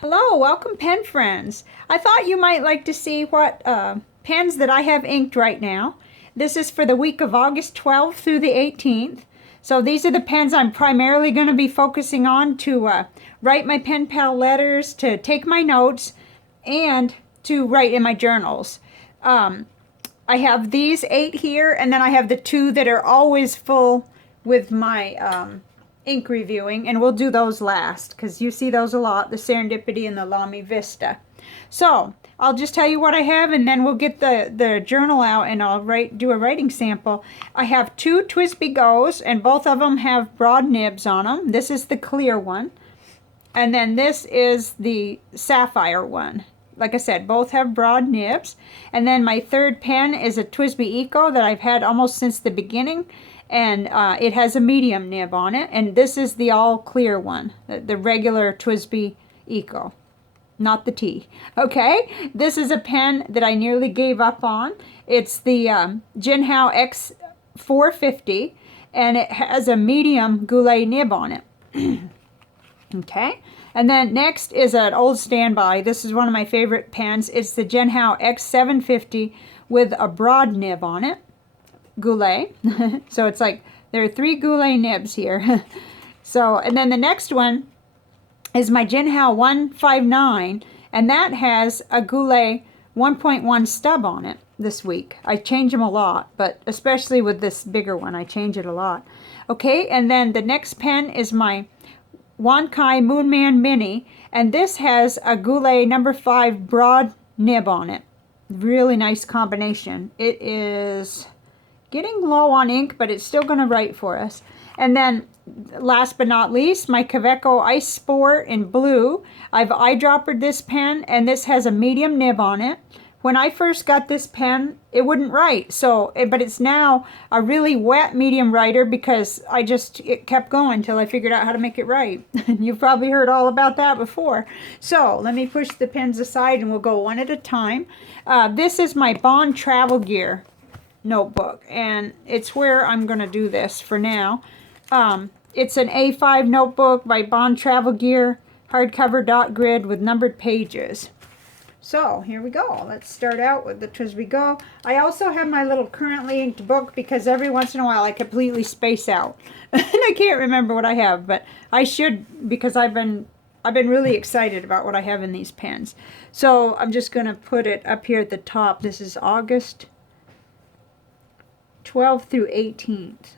Hello, welcome pen friends. I thought you might like to see what pens that I have inked right now. This is for the week of August 12th through the 18th. So these are the pens I'm primarily going to be focusing on to write my pen pal letters, to take my notes, and to write in my journals. I have these 8 here, and then I have the 2 that are always full with my ink reviewing, and we'll do those last because you see those a lot, the Serendipity and the Lamy Vista. So I'll just tell you what I have, and then we'll get the journal out and I'll do a writing sample. I have 2 TWSBI Go's, and both of them have broad nibs on them. This is the clear one, and then this is the sapphire one. Like I said, both have broad nibs. And then my third pen is a TWSBI Eco that I've had almost since the beginning, and it has a medium nib on it. And this is the all clear one, the regular TWSBI Eco, not the T. Okay, this is a pen that I nearly gave up on. It's the Jinhao X750, and it has a medium Goulet nib on it. Okay, and then next is an old standby. This is one of my favorite pens. It's the Jinhao X750 with a broad nib on it, Goulet. So it's like there are 3 Goulet nibs here. So, and then the next one is my Jinhao 159, and that has a Goulet 1.1 stub on it this week. I change them a lot, but especially with this bigger one, I change it a lot. Okay, and then the next pen is my Wankai Moonman Mini, and this has a Goulet number 5 broad nib on it. Really nice combination. It is getting low on ink, but it's still going to write for us. And then last but not least, my Kaweco Ice Sport in blue. I've eyedroppered this pen, and this has a medium nib on it. When I first got this pen, it wouldn't write, but it's now a really wet medium writer because it kept going until I figured out how to make it write. You've probably heard all about that before. So let me push the pens aside and we'll go one at a time. This is my Bond Travel Gear notebook, and it's where I'm going to do this for now. It's an A5 notebook by Bond Travel Gear, hardcover dot grid with numbered pages. So here we go. Let's start out with the TWSBI Go. I also have my little currently inked book because every once in a while I completely space out. And I can't remember what I have, but I should, because I've been really excited about what I have in these pens. So I'm just going to put it up here at the top. This is August 12th through 18th.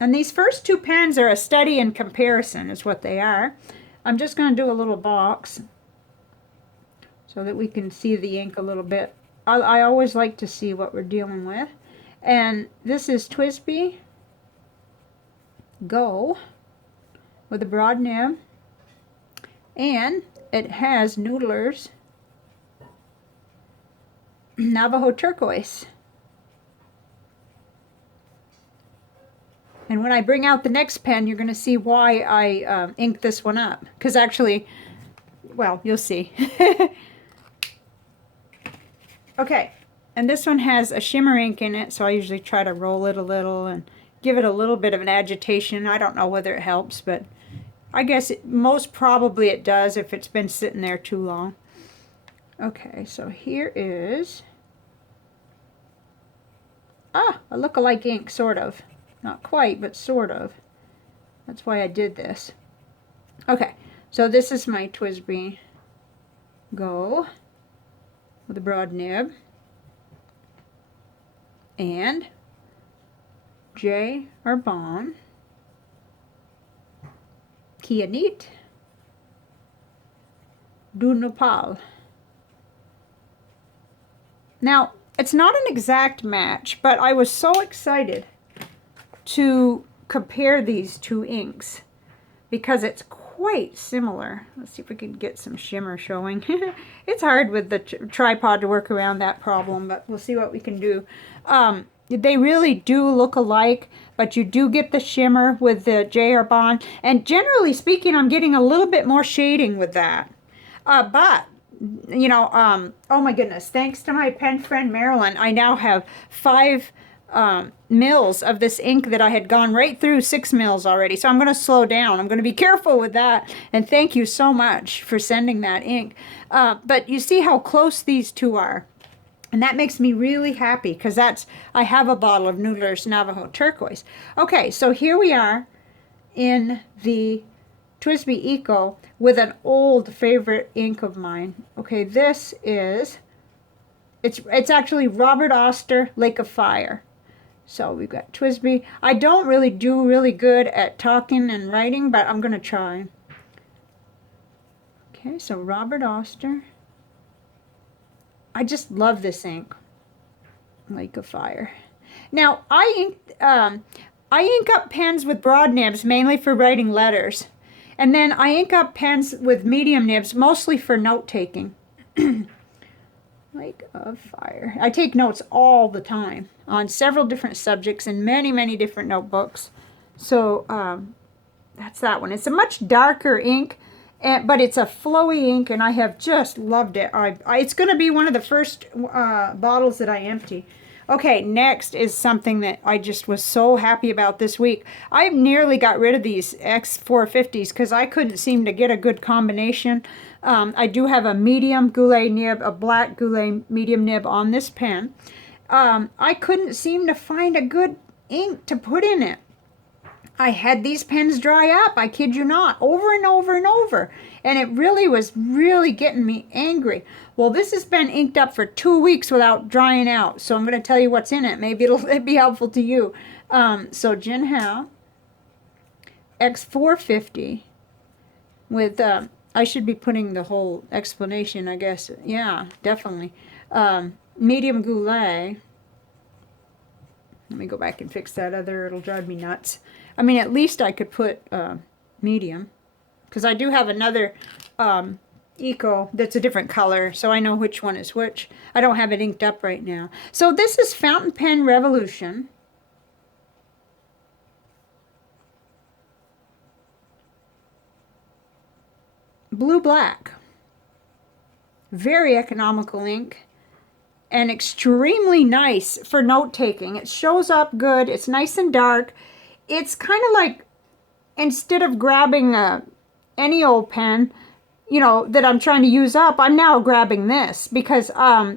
And these first 2 pens are a study and comparison is what they are. I'm just going to do a little box so that we can see the ink a little bit. I always like to see what we're dealing with. And this is TWSBI Go with a broad nib. And it has Noodler's Navajo Turquoise. And when I bring out the next pen, you're going to see why I inked this one up. Because actually, well, you'll see. Okay, and this one has a shimmer ink in it, so I usually try to roll it a little and give it a little bit of an agitation. I don't know whether it helps, but I guess most probably it does if it's been sitting there too long. Okay, so here is a look-alike ink, sort of. Not quite, but sort of. That's why I did this. Okay, so this is my TWSBI Go with a broad nib, and J Arbonne Kianit du Nopal. Now, it's not an exact match, but I was so excited to compare these 2 inks because it's quite similar. Let's see if we can get some shimmer showing. It's hard with the tripod to work around that problem, but we'll see what we can do. They really do look alike, but you do get the shimmer with the J Arbonne, and generally speaking, I'm getting a little bit more shading with that. But you know, oh my goodness, thanks to my pen friend Marilyn, I now have 5 mils of this ink that I had gone right through 6 mils already. So I'm going to slow down. I'm going to be careful with that. And thank you so much for sending that ink. But you see how close these two are. And that makes me really happy because I have a bottle of Noodler's Navajo Turquoise. Okay, so here we are in the TWSBI Eco with an old favorite ink of mine. Okay, this is, it's actually Robert Oster Lake of Fire. So we've got TWSBI. I don't really do really good at talking and writing, but I'm going to try. Okay, so Robert Oster. I just love this ink. Lake of Fire. Now, I ink up pens with broad nibs, mainly for writing letters. And then I ink up pens with medium nibs, mostly for note-taking. Lake of Fire. I take notes all the time on several different subjects in many, many different notebooks. So that's that one. It's a much darker ink, but it's a flowy ink, and I have just loved it. It's going to be one of the first bottles that I empty. Okay, next is something that I just was so happy about this week. I nearly got rid of these X450s because I couldn't seem to get a good combination. I do have a medium Goulet nib, a black Goulet medium nib on this pen. I couldn't seem to find a good ink to put in it. I had these pens dry up, I kid you not, over and over and over. And it really was getting me angry. Well, this has been inked up for 2 weeks without drying out. So I'm going to tell you what's in it. Maybe it'll be helpful to you. So Jinhao X450 with, I should be putting the whole explanation, I guess. Yeah, definitely. Medium Goulet. Let me go back and fix that other. It'll drive me nuts. I mean, at least I could put medium. Because I do have another Eco that's a different color. So I know which one is which. I don't have it inked up right now. So this is Fountain Pen Revolution. Blue Black. Very economical ink. And extremely nice for note-taking. It shows up good. It's nice and dark. It's kind of like, instead of grabbing any old pen, you know, that I'm trying to use up, I'm now grabbing this because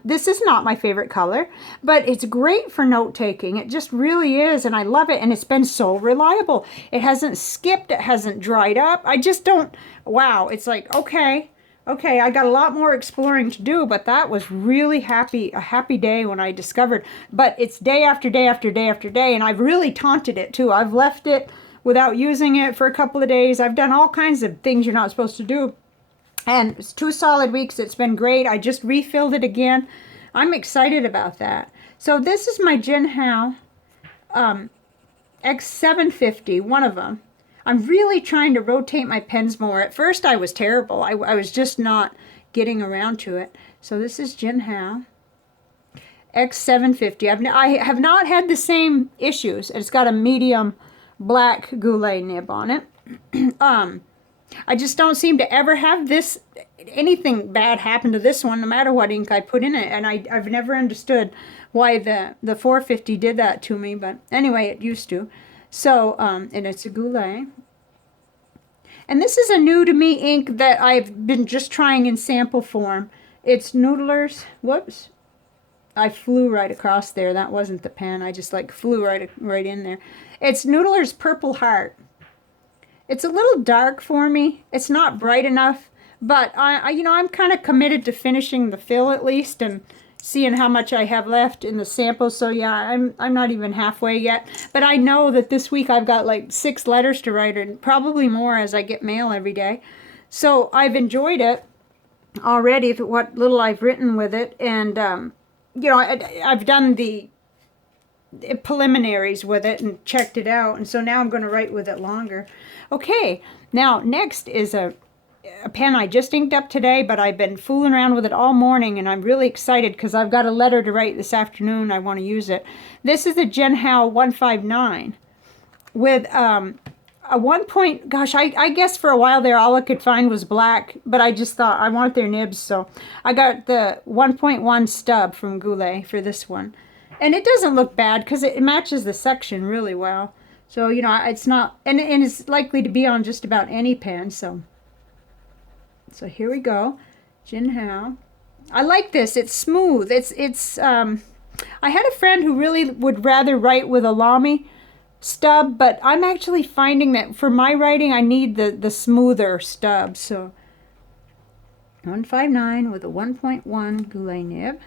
this is not my favorite color, but it's great for note-taking. It just really is, and I love it, and it's been so reliable. It hasn't skipped. It hasn't dried up. I just don't, wow, it's like, okay, I got a lot more exploring to do, but that was really a happy day when I discovered. But it's day after day after day after day, and I've really taunted it too. I've left it without using it for a couple of days. I've done all kinds of things you're not supposed to do. And it's 2 solid weeks. It's been great. I just refilled it again. I'm excited about that. So this is my Jinhao X750, one of them. I'm really trying to rotate my pens more. At first I was terrible. I was just not getting around to it. So this is Jinhao X750. I have not had the same issues. It's got a medium black Goulet nib on it. I just don't seem to ever have anything bad happen to this one, no matter what ink I put in it. And I've never understood why the 450 did that to me. But anyway, it used to. So, and it's a Goulet. And this is a new to me ink that I've been just trying in sample form. It's Noodler's, whoops. I flew right across there. That wasn't the pen. I just like flew right in there. It's Noodler's Purple Heart. It's a little dark for me. It's not bright enough, but I'm kind of committed to finishing the fill at least and seeing how much I have left in the sample. So yeah, I'm not even halfway yet, but I know that this week I've got like 6 letters to write, and probably more as I get mail every day. So I've enjoyed it already, what little I've written with it, and I've done the preliminaries with it and checked it out, and so now I'm going to write with it longer. Okay, now next is a pen I just inked up today, but I've been fooling around with it all morning, and I'm really excited because I've got a letter to write this afternoon. I want to use it. This is the Jinhao 159 with a 1 point, gosh, I guess for a while there all I could find was black, but I just thought I wanted their nibs, so I got the 1.1 stub from Goulet for this one. And it doesn't look bad because it matches the section really well. So, you know, it's not, and it's likely to be on just about any pen. So here we go. Jinhao. I like this. It's smooth. I had a friend who really would rather write with a Lamy stub, but I'm actually finding that for my writing, I need the smoother stub. So 159 with a 1.1 Goulet nib.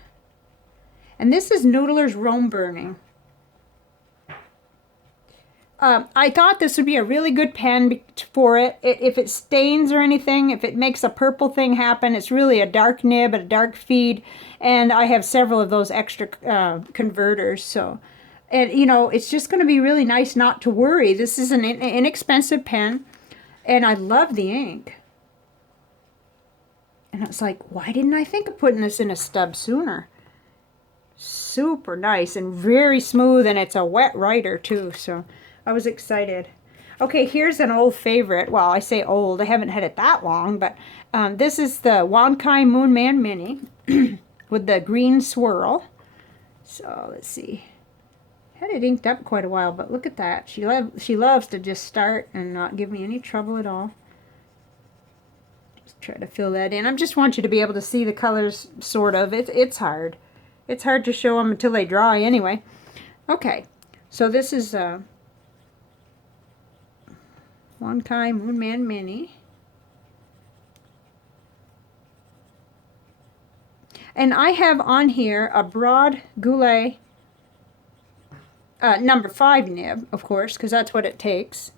And this is Noodler's Rome Burning. I thought this would be a really good pen for it. If it stains or anything, if it makes a purple thing happen, it's really a dark nib, a dark feed, and I have several of those extra converters. So, and you know, it's just going to be really nice not to worry. This is an inexpensive pen, and I love the ink. And it's like, why didn't I think of putting this in a stub sooner? Super nice and very smooth, and it's a wet writer too, so I was excited. Okay, here's an old favorite. Well, I say old, I haven't had it that long, but this is the Wankai Moonman Mini with the green swirl. So let's see. Had it inked up quite a while, but look at that. She loves to just start and not give me any trouble at all. Just try to fill that in. I just want you to be able to see the colors, sort of. It's hard. It's hard to show them until they dry anyway. Okay, so this is Wankai Moonman Mini. And I have on here a Broad Goulet number 5 nib, of course, because that's what it takes.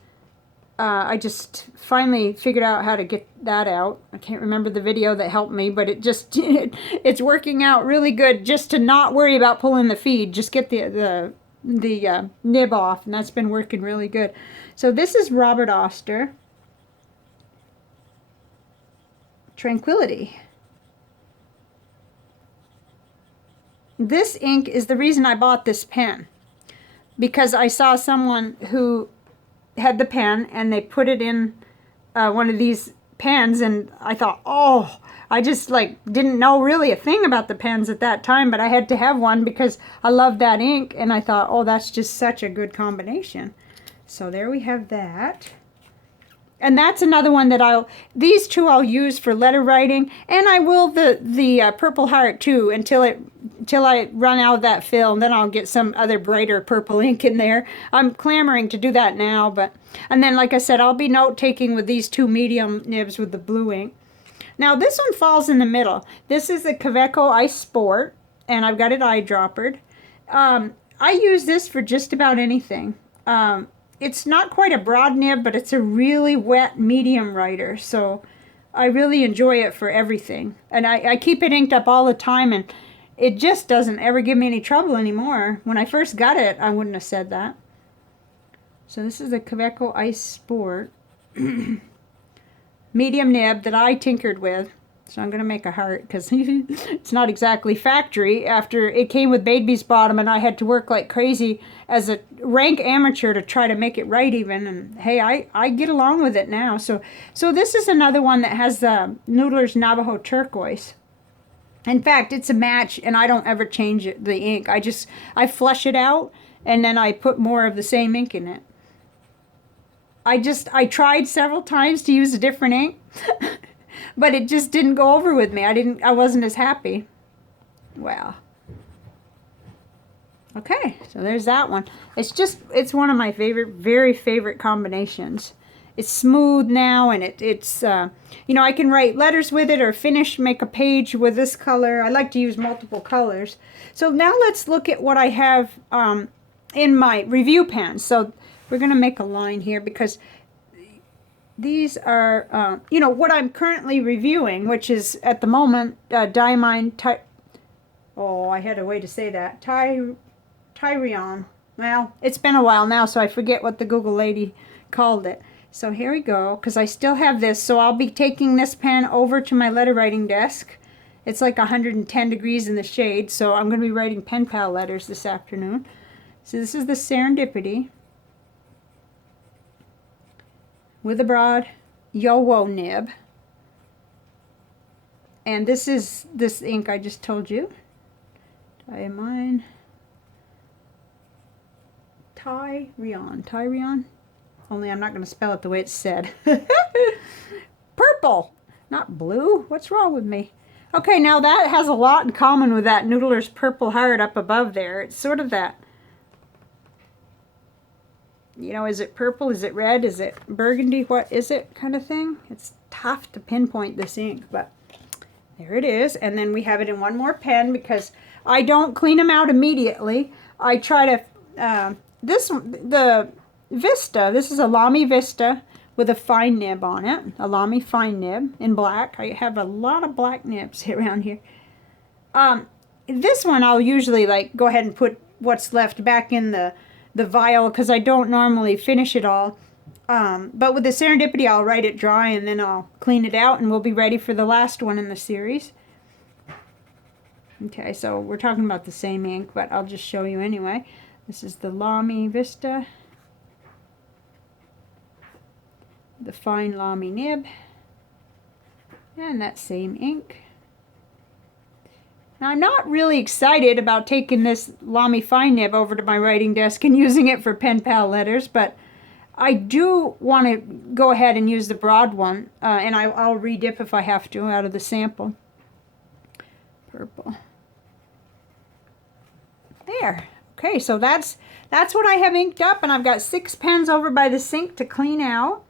I just finally figured out how to get that out. I can't remember the video that helped me, but it just it's working out really good just to not worry about pulling the feed. Just get the nib off, and that's been working really good. So this is Robert Oster. Tranquility. This ink is the reason I bought this pen, because I saw someone who had the pen and they put it in one of these pens, and I thought, oh, I just like didn't know really a thing about the pens at that time, but I had to have one because I love that ink, and I thought, oh, that's just such a good combination. So there we have that. And that's another one that these two I'll use for letter writing, and I will the Purple Heart too until I run out of that fill, and then I'll get some other brighter purple ink in there. I'm clamoring to do that now, and then like I said, I'll be note taking with these two medium nibs with the blue ink. Now this one falls in the middle. This is the Kaweco Ice Sport, and I've got it eyedroppered. I use this for just about anything. It's not quite a broad nib, but it's a really wet medium writer, so I really enjoy it for everything. And I keep it inked up all the time, and it just doesn't ever give me any trouble anymore. When I first got it, I wouldn't have said that. So this is a Kaweco Ice Sport medium nib that I tinkered with. So I'm going to make a heart because it's not exactly factory after it came with Baby's bottom, and I had to work like crazy as a rank amateur to try to make it right even. And hey, I get along with it now. So this is another one that has the Noodler's Navajo Turquoise. In fact, it's a match, and I don't ever change the ink. I flush it out, and then I put more of the same ink in it. I tried several times to use a different ink. But it just didn't go over with me. I wasn't as happy. Well. Okay, so there's that one. It's one of my very favorite combinations. It's smooth now, and it's you know, I can write letters with it or make a page with this color. I like to use multiple colors. So now let's look at what I have in my review pens. So we're going to make a line here because these are, you know, what I'm currently reviewing, which is at the moment Diamine. Oh, I had a way to say that. Tyrion. Well, it's been a while now, so I forget what the Google lady called it. So here we go, because I still have this. So I'll be taking this pen over to my letter writing desk. It's like 110 degrees in the shade, so I'm going to be writing pen pal letters this afternoon. So this is the Serendipity with a Broad Yo-Wo nib. And this is this ink I just told you. Diamine. Tyrion. Only I'm not going to spell it the way it's said. Purple, not blue. What's wrong with me? Okay, now that has a lot in common with that Noodler's Purple Heart up above there. It's sort of that, you know, is it purple? Is it red? Is it burgundy? What is it kind of thing? It's tough to pinpoint this ink, but there it is. And then we have it in one more pen because I don't clean them out immediately. I try to, the Vista, this is a Lamy Vista with a fine nib on it. A Lamy fine nib in black. I have a lot of black nibs around here. This one I'll usually like go ahead and put what's left back in the vial because I don't normally finish it all. But with the Serendipity I'll write it dry and then I'll clean it out and we'll be ready for the last one in the series. Okay, so we're talking about the same ink, but I'll just show you anyway. This is the Lamy Vista. The fine Lamy nib. And that same ink. Now I'm not really excited about taking this Lamy fine nib over to my writing desk and using it for pen pal letters, but I do want to go ahead and use the broad one, and I'll redip if I have to out of the sample. Purple. There. Okay, so that's what I have inked up, and I've got 6 pens over by the sink to clean out.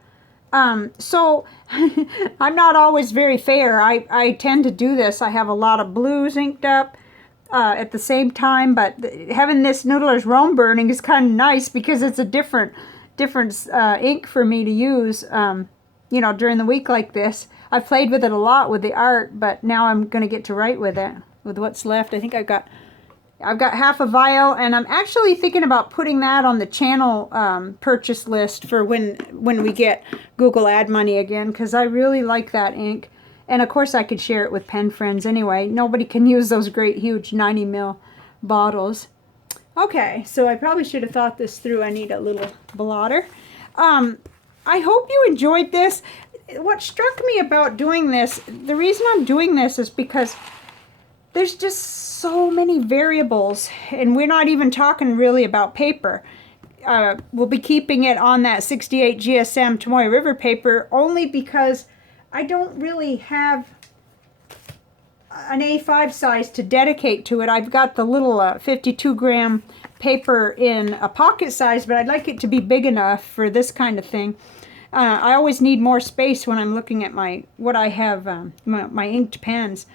So I'm not always very fair. I tend to do this. I have a lot of blues inked up at the same time, but having this Noodler's Rome Burning is kind of nice because it's a different ink for me to use, you know, during the week like this. I've played with it a lot with the art, but now I'm going to get to write with it, with what's left. I think I've got half a vial, and I'm actually thinking about putting that on the channel purchase list for when we get Google ad money again, because I really like that ink. And of course I could share it with pen friends anyway. Nobody can use those great huge 90 ml bottles. Okay, so I probably should have thought this through. I need a little blotter. I hope you enjoyed this. What struck me about doing this, the reason I'm doing this is because there's just so many variables, and we're not even talking really about paper. We'll be keeping it on that 68 GSM Tomoe River paper only because I don't really have an A5 size to dedicate to it. I've got the little 52 gram paper in a pocket size, but I'd like it to be big enough for this kind of thing. I always need more space when I'm looking at what I have, my inked pens.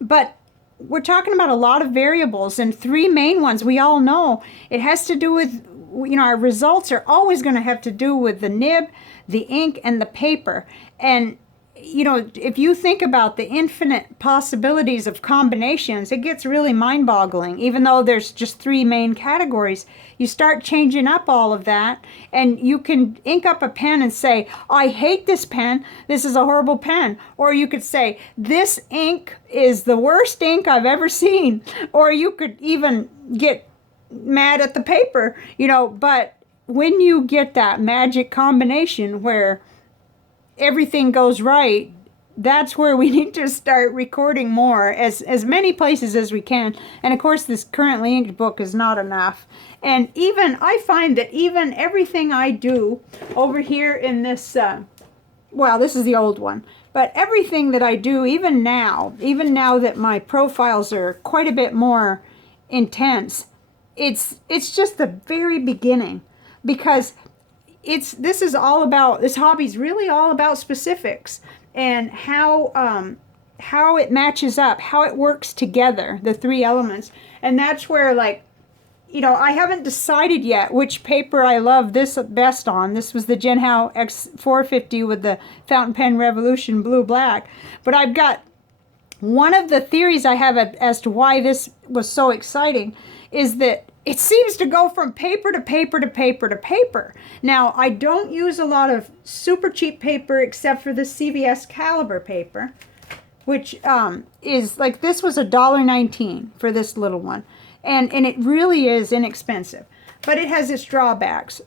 But we're talking about a lot of variables, and 3 main ones we all know. It has to do with, you know, our results are always going to have to do with the nib, the ink, and the paper. And, you know, if you think about the infinite possibilities of combinations, it gets really mind-boggling. Even though there's just 3 main categories, you start changing up all of that, and you can ink up a pen and say, I hate this pen, this is a horrible pen. Or you could say, this ink is the worst ink I've ever seen. Or you could even get mad at the paper, you know. But when you get that magic combination where everything goes right, that's where we need to start recording more, as many places as we can. And of course this currently inked book is not enough. And even I find that even everything I do over here in this, well, this is the old one, but everything that I do even now that my profiles are quite a bit more intense, it's just the very beginning, because this hobby's really all about specifics and how it matches up, how it works together, the 3 elements. And that's where, like, you know, I haven't decided yet which paper I love this best on. This was the Jinhao X750 with the Fountain Pen Revolution Blue Black. But I've got one of the theories I have as to why this was so exciting is that it seems to go from paper to paper to paper to paper. Now, I don't use a lot of super cheap paper except for the CVS Caliber paper, which is, like, this was $1.19 for this little one. And it really is inexpensive. But it has its drawbacks.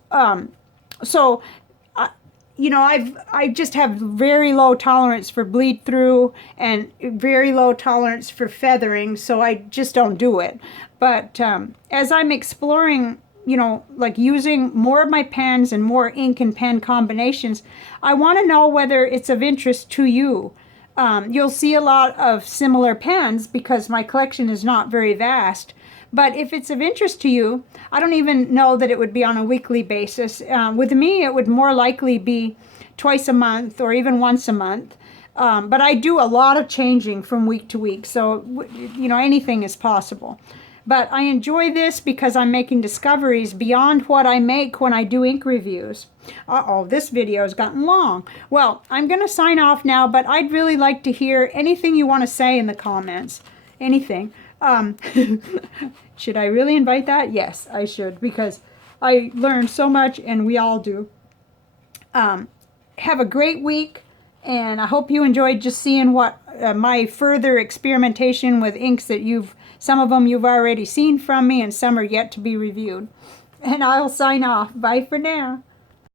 So you know, I just have very low tolerance for bleed through and very low tolerance for feathering, so I just don't do it. But as I'm exploring, you know, like using more of my pens and more ink and pen combinations, I want to know whether it's of interest to you. You'll see a lot of similar pens because my collection is not very vast. But if it's of interest to you, I don't even know that it would be on a weekly basis. With me, it would more likely be twice a month or even once a month. But I do a lot of changing from week to week, so you know, anything is possible. But I enjoy this because I'm making discoveries beyond what I make when I do ink reviews. Uh-oh, this video has gotten long. Well, I'm going to sign off now, but I'd really like to hear anything you want to say in the comments. Anything. Should I really invite that? Yes, I should, because I learned so much, and we all do. Have a great week, and I hope you enjoyed just seeing what my further experimentation with inks that some of them you've already seen from me, and some are yet to be reviewed. And I'll sign off. Bye for now.